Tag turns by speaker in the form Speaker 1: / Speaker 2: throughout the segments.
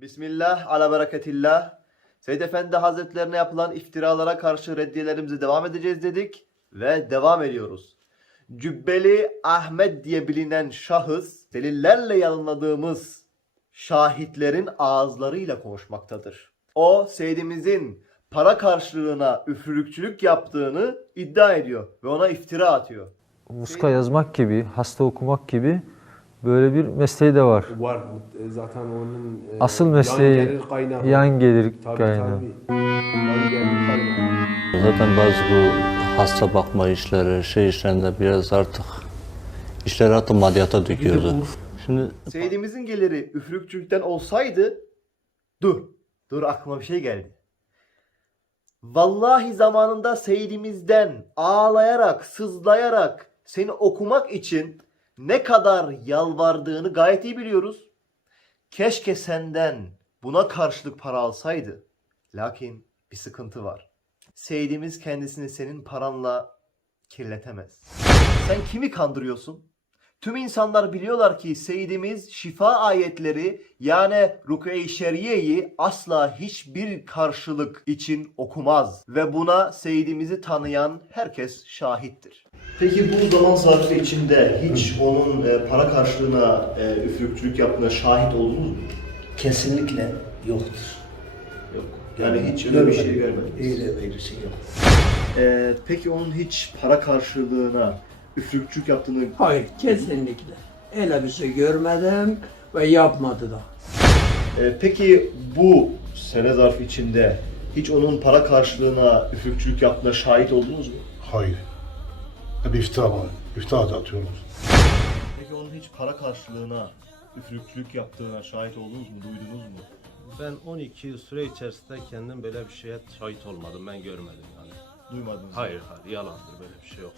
Speaker 1: Bismillah, ala bereketillah. Seyyid Efendi Hazretlerine yapılan iftiralara karşı reddiyelerimize devam edeceğiz dedik ve devam ediyoruz. Cübbeli Ahmet diye bilinen şahıs delillerle yanıladığımız şahitlerin ağızlarıyla konuşmaktadır. O Seyyidimizin para karşılığına üfürükçülük yaptığını iddia ediyor ve ona iftira atıyor.
Speaker 2: Muska yazmak gibi, hasta okumak gibi böyle bir mesleği de var.
Speaker 3: Var e, zaten onun e,
Speaker 2: Asıl mesleği
Speaker 3: yan gelir kaynağı.
Speaker 2: yan gelir
Speaker 3: Tabii,
Speaker 2: kaynağı.
Speaker 3: tabii. Yan gelir kaynağı.
Speaker 4: Zaten bazı bu hasta bakma işleri, şey işlerinde biraz artık işleri artık maddiyata döküyordu. Şimdi
Speaker 1: Seyyidimizin geliri üfürükçülükten olsaydı dur. Dur aklıma bir şey geldi. Vallahi zamanında Seyyidimizden ağlayarak, sızlayarak seni okumak için ne kadar yalvardığını gayet iyi biliyoruz. Keşke senden buna karşılık para alsaydı. Lakin bir sıkıntı var. Seyyidimiz kendisini senin paranla kirletemez. Sen kimi kandırıyorsun? Tüm insanlar biliyorlar ki Seyyidimiz şifa ayetleri yani Rukiye-i Şeriye'yi asla hiçbir karşılık için okumaz. Ve buna Seyyidimizi tanıyan herkes şahittir. Peki bu zaman zarfı içinde hiç onun e, para karşılığına e, üfürükçülük yaptığına şahit oldunuz mu?
Speaker 5: Kesinlikle yoktur.
Speaker 1: Yok. Yani hiç öyle bir şey
Speaker 5: Görmedim. Öyle bir şey yok.
Speaker 1: E, peki onun hiç para karşılığına üfürükçülük yaptığını
Speaker 6: Hayır, kesinlikle. Öyle bir şey görmedim ve yapmadı da.
Speaker 1: Ee, peki bu sene zarfı içinde hiç onun para karşılığına üfürükçülük yaptığına şahit oldunuz mu?
Speaker 7: Hayır. Hep iftira var. İftira da atıyorlar.
Speaker 1: Peki onun hiç para karşılığına üfürükçülük yaptığına şahit oldunuz mu, duydunuz mu?
Speaker 8: Ben 12 yıl süre içerisinde kendim böyle bir şeye şahit olmadım. Ben görmedim yani.
Speaker 1: Duymadınız mı?
Speaker 8: Hayır hayır yalandır böyle bir şey yok.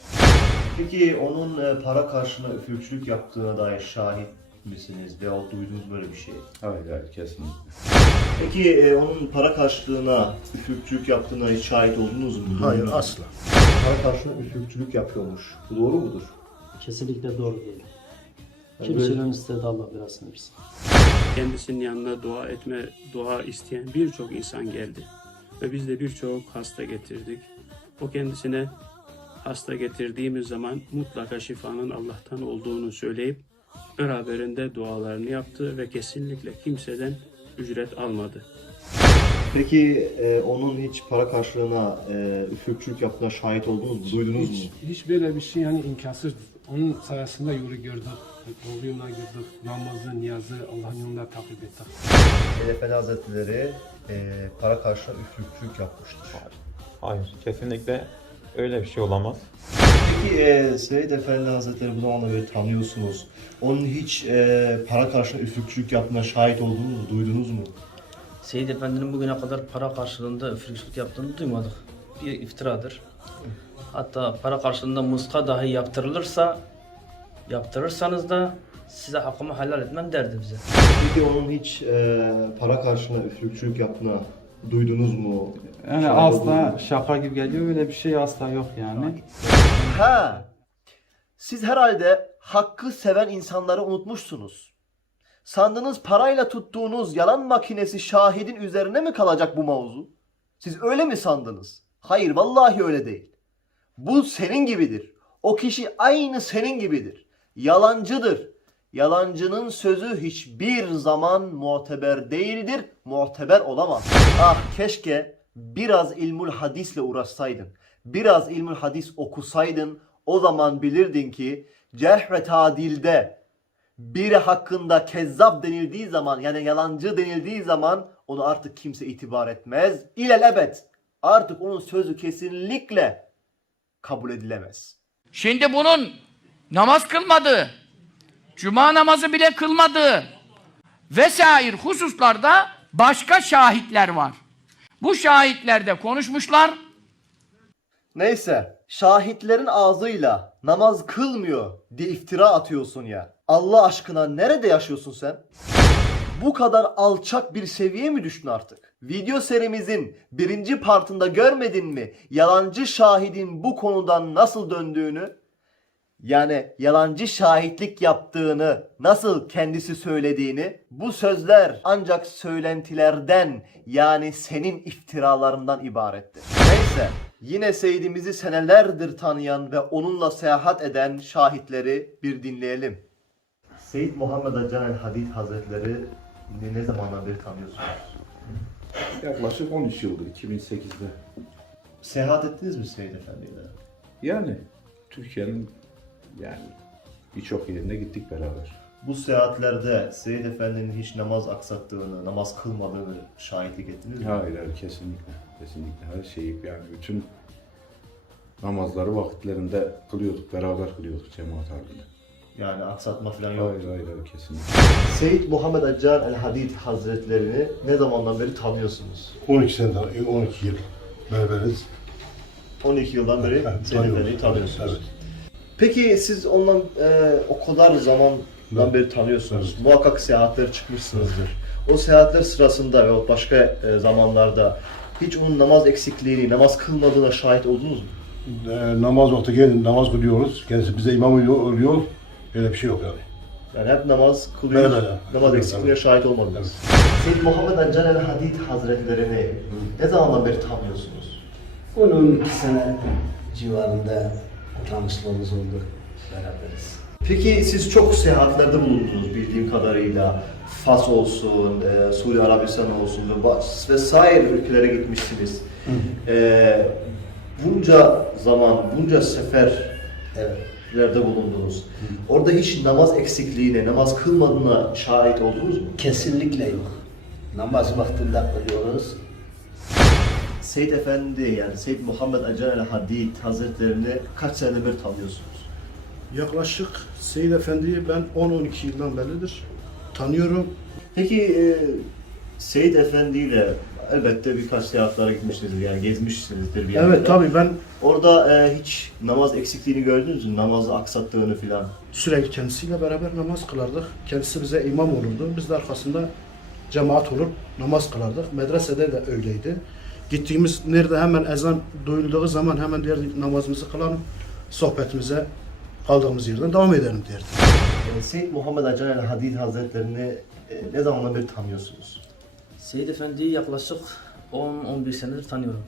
Speaker 1: Peki onun e, para karşılığına üfürükçülük yaptığına dair şahit misiniz veyahut duydunuz böyle bir şey?
Speaker 9: Hayır hayır kesinlikle.
Speaker 1: Peki e, onun para karşılığına üfürükçülük yaptığına hiç şahit oldunuz mu?
Speaker 7: Hayır asla.
Speaker 1: Para karşılığına üfürükçülük yapıyormuş. Bu doğru mudur?
Speaker 10: Kesinlikle doğru değil.
Speaker 1: Yani
Speaker 10: Kimsenin istedi Allah belasını versin.
Speaker 11: kendisinin yanına dua etme, dua isteyen birçok insan geldi. Ve biz de birçok hasta getirdik. O kendisine hasta getirdiğimiz zaman mutlaka şifanın Allah'tan olduğunu söyleyip beraberinde dualarını yaptı ve kesinlikle kimseden ücret almadı.
Speaker 1: Peki e, onun hiç para karşılığına e, üfürükçülük yaptığına şahit oldunuz mu? Duydunuz mu?
Speaker 3: Hiç, hiç böyle bir şey yani imkansız. Onun sayesinde yolu gördük. Doğru yoluna gördük. Namazı, niyazı Allah'ın yolunda takip ettik.
Speaker 1: Efendi Hazretleri e, para karşılığında üfürükçülük yapmıştır.
Speaker 9: Hayır kesinlikle öyle bir şey olamaz.
Speaker 1: Peki e, Seyyid Efendi Hazretleri bu zamanda böyle tanıyorsunuz. Onun hiç e, para karşılığında üfürükçülük yaptığına şahit oldunuz mu? Duydunuz mu?
Speaker 10: Seyyid Efendi'nin bugüne kadar para karşılığında üfürükçülük yaptığını duymadık. Bir iftiradır. Hatta para karşılığında muska dahi yaptırılırsa yaptırırsanız da size hakkımı helal etmem derdi bize.
Speaker 1: Peki onun hiç e, para karşılığında üfürükçülük yaptığına duydunuz mu?
Speaker 9: Yani
Speaker 1: mu?
Speaker 9: asla şaka gibi geliyor öyle bir şey asla yok yani.
Speaker 1: Ha. Siz herhalde hakkı seven insanları unutmuşsunuz. Sandınız parayla tuttuğunuz yalan makinesi şahidin üzerine mi kalacak bu mavzu? Siz öyle mi sandınız? Hayır vallahi öyle değil. Bu senin gibidir. O kişi aynı senin gibidir. Yalancıdır. Yalancının sözü hiçbir zaman muteber değildir, muteber olamaz. Ah keşke biraz ilmul hadisle uğraşsaydın. Biraz ilmul hadis okusaydın o zaman bilirdin ki cerh ve tadilde biri hakkında kezzap denildiği zaman yani yalancı denildiği zaman onu artık kimse itibar etmez. İlelebet artık onun sözü kesinlikle kabul edilemez.
Speaker 12: Şimdi bunun namaz kılmadığı, cuma namazı bile kılmadığı vesair hususlarda başka şahitler var. Bu şahitler de konuşmuşlar.
Speaker 1: Neyse şahitlerin ağzıyla namaz kılmıyor diye iftira atıyorsun ya. Allah aşkına nerede yaşıyorsun sen? Bu kadar alçak bir seviyeye mi düştün artık? Video serimizin birinci partında görmedin mi? Yalancı şahidin bu konudan nasıl döndüğünü? Yani yalancı şahitlik yaptığını, nasıl kendisi söylediğini, bu sözler ancak söylentilerden yani senin iftiralarından ibarettir. Neyse, yine Seyyidimizi senelerdir tanıyan ve onunla seyahat eden şahitleri bir dinleyelim. Seyyid Muhammed Acan el Hadid Hazretleri ne, ne zamandan beri tanıyorsunuz?
Speaker 7: Yaklaşık 13 yıldır 2008'de.
Speaker 1: Seyahat ettiniz mi Seyyid Efendi'yle?
Speaker 7: Yani Türkiye'nin yani birçok yerine gittik beraber.
Speaker 1: Bu seyahatlerde Seyyid Efendi'nin hiç namaz aksattığını, namaz kılmadığını şahitlik ettiniz mi?
Speaker 7: Hayır hayır kesinlikle. Kesinlikle her şeyi yani bütün namazları vakitlerinde kılıyorduk, beraber kılıyorduk cemaat halinde.
Speaker 1: Yani aksatma falan yok.
Speaker 7: Hayır hayır hayır kesinlikle.
Speaker 1: Seyyid Muhammed Accan el Hadid Hazretlerini ne zamandan beri tanıyorsunuz?
Speaker 7: 12 seneden, 12 yıl beraberiz.
Speaker 1: 12 yıldan beri
Speaker 7: Evet,
Speaker 1: Seyyid. Efendi'yi tanıyorsunuz.
Speaker 7: Evet.
Speaker 1: Peki siz ondan e, o kadar zamandan
Speaker 7: Evet.
Speaker 1: beri tanıyorsunuz. Muhakkak seyahatler çıkmışsınızdır. O seyahatler sırasında ve başka e, zamanlarda hiç onun namaz eksikliğini, namaz kılmadığına şahit oldunuz mu?
Speaker 7: Ee, namaz vakti geldi, namaz kılıyoruz. Kendisi bize imam oluyor, oluyor. Öyle bir şey yok yani.
Speaker 1: Yani hep namaz kılıyoruz,
Speaker 7: Evet, evet.
Speaker 1: namaz
Speaker 7: Evet,
Speaker 1: eksikliğine
Speaker 7: evet.
Speaker 1: şahit olmadınız. Seyyid Muhammed Accan el Hadid Hazretlerini ne zamandan beri tanıyorsunuz?
Speaker 5: 10-12 sene civarında tanışmamız oldu. Beraberiz.
Speaker 1: Peki siz çok seyahatlerde bulundunuz bildiğim kadarıyla. Fas olsun, e, Suudi Arabistan olsun ve vesaire ülkelere gitmişsiniz. E, bunca zaman, bunca seferlerde
Speaker 5: Evet.
Speaker 1: bulundunuz. Orada hiç namaz eksikliğine, namaz kılmadığına şahit oldunuz mu?
Speaker 5: Kesinlikle yok. Namaz vaktinde kılıyoruz.
Speaker 1: Seyyid Efendi yani Seyyid Muhammed Acan el Hadid Hazretlerini kaç senedir beri tanıyorsunuz?
Speaker 7: Yaklaşık Seyyid Efendi'yi ben 10-12 yıldan beridir tanıyorum.
Speaker 1: Peki e, Seyyid Efendi ile elbette birkaç seyahatlere gitmişsinizdir yani gezmişsinizdir bir yerlere.
Speaker 7: Evet tabii ben
Speaker 1: Orada e, hiç namaz eksikliğini gördünüz mü? Namazı aksattığını filan.
Speaker 7: sürekli kendisiyle beraber namaz kılardık. Kendisi bize imam olurdu. Biz de arkasında cemaat olup namaz kılardık. Medresede de öyleydi. Gittiğimiz nerede hemen ezan duyulduğu zaman hemen derdik namazımızı kılalım. Sohbetimize kaldığımız yerden devam edelim derdi.
Speaker 1: E, Seyyid Muhammed Acan el Hadid Hazretlerini e, ne zamandan beri tanıyorsunuz?
Speaker 10: Seyyid Efendi'yi yaklaşık 10-11 senedir tanıyorum.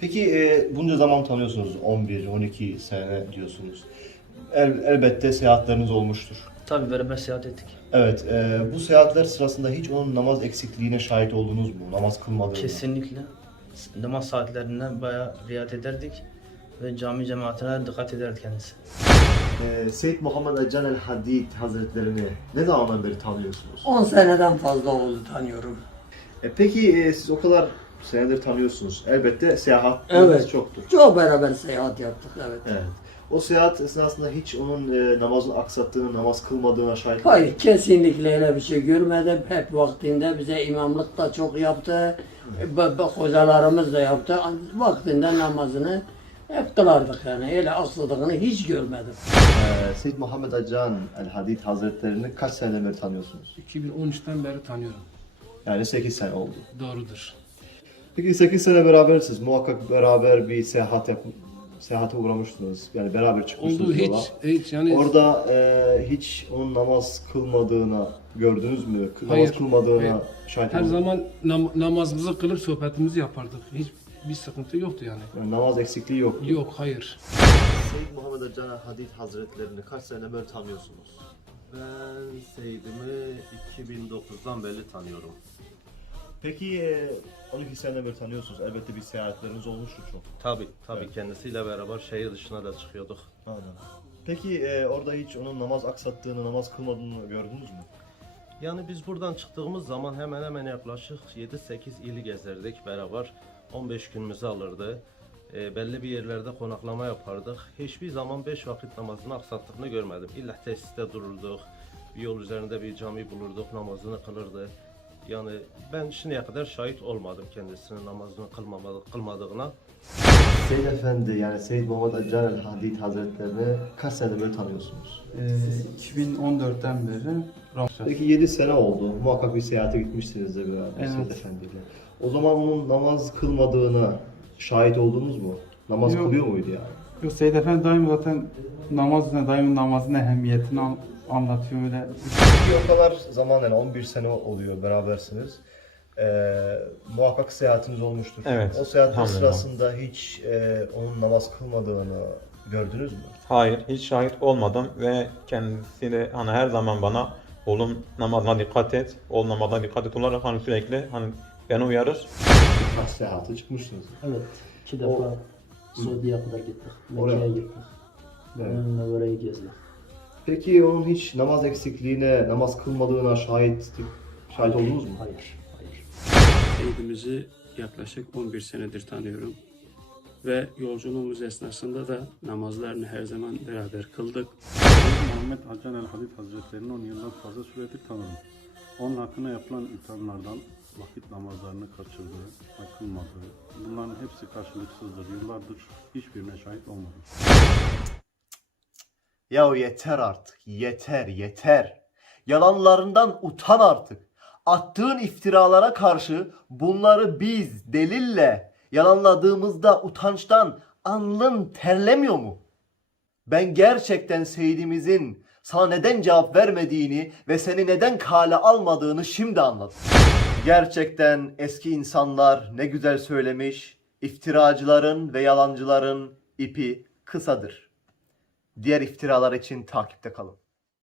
Speaker 1: Peki e, bunca zaman tanıyorsunuz. 11-12 sene diyorsunuz. El, elbette seyahatleriniz olmuştur.
Speaker 10: Tabi beraber seyahat ettik.
Speaker 1: Evet, e, bu seyahatler sırasında hiç onun namaz eksikliğine şahit oldunuz mu? Namaz kılmadığına.
Speaker 10: Kesinlikle. Namaz saatlerine bayağı riayet ederdik ve cami cemaatine dikkat ederdi kendisi.
Speaker 1: E, Seyyid Muhammed Acan el Hadid Hazretlerini ne zamandan beri tanıyorsunuz?
Speaker 6: 10 seneden fazla oldu tanıyorum.
Speaker 1: E, peki e, siz o kadar senedir tanıyorsunuz. Elbette seyahat
Speaker 6: Evet.
Speaker 1: çoktur.
Speaker 6: Çok beraber seyahat yaptık evet.
Speaker 1: Evet. O seyahat esnasında hiç onun e, namazını aksattığını, namaz kılmadığına şahit
Speaker 6: Hayır kesinlikle öyle bir şey görmedim. Hep vaktinde bize imamlık da çok yaptı. B- hocalarımız da yaptı. Vaktinde namazını hep kılardık yani. Öyle asıldığını hiç görmedim.
Speaker 1: E, Seyyid Muhammed Acan el Hadid Hazretlerini kaç seneden beri tanıyorsunuz?
Speaker 3: 2013'ten beri tanıyorum.
Speaker 1: Yani 8 sene oldu.
Speaker 3: Doğrudur.
Speaker 1: Peki 8 sene berabersiniz. Muhakkak beraber bir seyahat yap seyahate uğramışsınız. Yani beraber çıkmışsınız
Speaker 3: Oldu
Speaker 1: yola.
Speaker 3: hiç, hiç yani
Speaker 1: Orada e, hiç onun namaz kılmadığına gördünüz mü? Namaz
Speaker 3: Hayır,
Speaker 1: kılmadığına
Speaker 3: hayır.
Speaker 1: şahit
Speaker 3: her
Speaker 1: oldunuz
Speaker 3: zaman nam- namazımızı kılıp sohbetimizi yapardık. Hiç bir sıkıntı yoktu yani.
Speaker 1: Yani namaz eksikliği yok.
Speaker 3: Yok hayır.
Speaker 1: Seyyid Muhammed Acan Hadid Hazretlerini kaç sene beri tanıyorsunuz?
Speaker 8: Ben Seyyidimi 2009'dan beri tanıyorum.
Speaker 1: Peki e, 12 sene beri tanıyorsunuz. Elbette bir seyahatleriniz olmuştur çok.
Speaker 8: Tabi tabi
Speaker 1: Evet.
Speaker 8: kendisiyle beraber şehir dışına da çıkıyorduk.
Speaker 1: Anladım. Peki e, orada hiç onun namaz aksattığını, namaz kılmadığını gördünüz mü?
Speaker 8: Yani biz buradan çıktığımız zaman hemen hemen yaklaşık 7-8 ili gezerdik beraber. 15 günümüzü alırdı. E, belli bir yerlerde konaklama yapardık. Hiçbir zaman 5 vakit namazını aksattığını görmedim. İlla tesiste dururduk. Bir yol üzerinde bir cami bulurduk, namazını kılırdı. Yani ben şimdiye kadar şahit olmadım kendisinin namazını kılmamadı, kılmadığına.
Speaker 1: Seyyid Efendi yani Seyyid Muhammed Acan el Hadid Hazretlerini kaç sene beri tanıyorsunuz?
Speaker 13: 2014'ten beri
Speaker 1: Peki 7 sene oldu. Muhakkak bir seyahate gitmişsinizdir beraber
Speaker 13: Evet.
Speaker 1: Seyyid Efendi'yle. O zaman onun namaz kılmadığına şahit oldunuz mu? Namaz
Speaker 13: Yok.
Speaker 1: kılıyor muydu yani?
Speaker 13: Yok Seyyid Efendi daim zaten namazına, daim namazın ehemmiyetini anlatıyor öyle.
Speaker 1: O kadar zaman yani 11 sene oluyor berabersiniz. Ee, muhakkak seyahatiniz olmuştur.
Speaker 9: Evet,
Speaker 1: O
Speaker 9: elhamdülillah.
Speaker 1: sırasında hiç e, onun namaz kılmadığını gördünüz mü?
Speaker 9: Hayır, hiç şahit olmadım ve kendisi de hani her zaman bana oğlum namazına dikkat et, oğlum namazına dikkat et olarak hani sürekli hani beni uyarır.
Speaker 1: Birkaç seyahate çıkmışsınız.
Speaker 14: Evet. iki
Speaker 1: O-
Speaker 14: defa Suudi'ye kadar gittik. Mekke'ye gittik.
Speaker 1: Evet.
Speaker 14: Onunla orayı gezdik.
Speaker 1: Peki onun hiç namaz eksikliğine, namaz kılmadığına şahit şahit oldunuz mu?
Speaker 14: Hayır. Hayır.
Speaker 11: Seyyidimizi yaklaşık 11 senedir tanıyorum. Ve yolculuğumuz esnasında da namazlarını her zaman beraber kıldık.
Speaker 15: Muhammed Hacan el Halid Hazretleri'ni 10 yıldan fazla süredir tanırım. Onun hakkında yapılan ithamlardan vakit namazlarını kaçırdığı, kılmadığı, bunların hepsi karşılıksızdır. Yıllardır hiçbirine şahit olmadım.
Speaker 1: Ya yeter artık, yeter, yeter. Yalanlarından utan artık. Attığın iftiralara karşı bunları biz delille yalanladığımızda utançtan alnın terlemiyor mu? Ben gerçekten Seyyidimizin sana neden cevap vermediğini ve seni neden kale almadığını şimdi anladım. Gerçekten eski insanlar ne güzel söylemiş, iftiracıların ve yalancıların ipi kısadır. Diğer iftiralar için takipte kalın.